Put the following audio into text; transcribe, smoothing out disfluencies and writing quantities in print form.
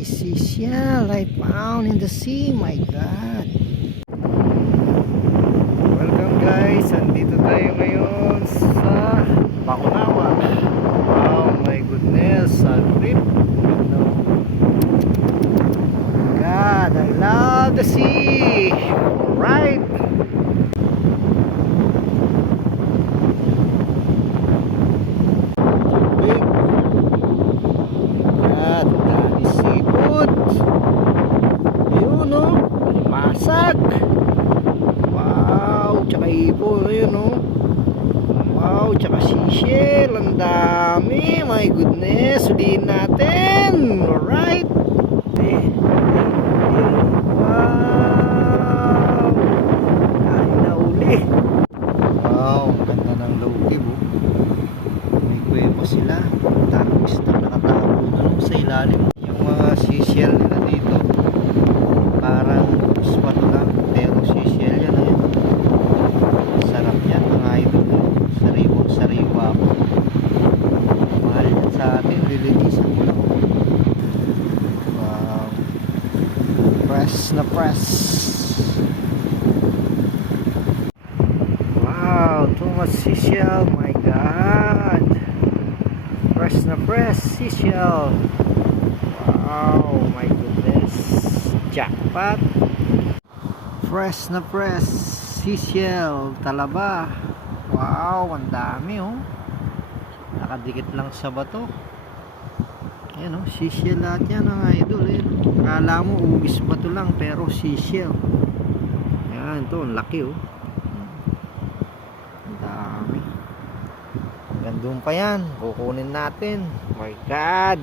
guys, seashell I found in the sea. My God. Welcome guys, andito tayo ngayon sa Bakunawa. Oh my goodness, a trip. No. God, I love the sea. Alright. Big. God, dami seafood. Ayun no, masag. Wow, tsaka ipo, ayun no. Wow, tsaka seashell, ang dami. My goodness, ulihin natin. Alright. Wow, dami na uli. Wow, ganda ng low cave oh. May kuweba sila. Daming isda nakatago doon sa ilalim. Yung mga seashell nila dito parang bato lang, pero seashell yan eh. Sarap yan mga idol. Sariwang sariwa po. Mahal yan sa atin, lilinisan mo lang. Wow, press na press. Wow, too much seashell. My God, press na press seashell. Wow, my goodness, jackpot. Press na press seashell, talaba. Wow, ang dami oh. Nakadikit lang sa bato. Ayan oh, seashell lahat yan mga idol eh. Akala mo ugis bato lang pero seashell. Ayan, ito ang laki oh. Ang dami. Hanggang doon pa yan, kukunin natin. My God,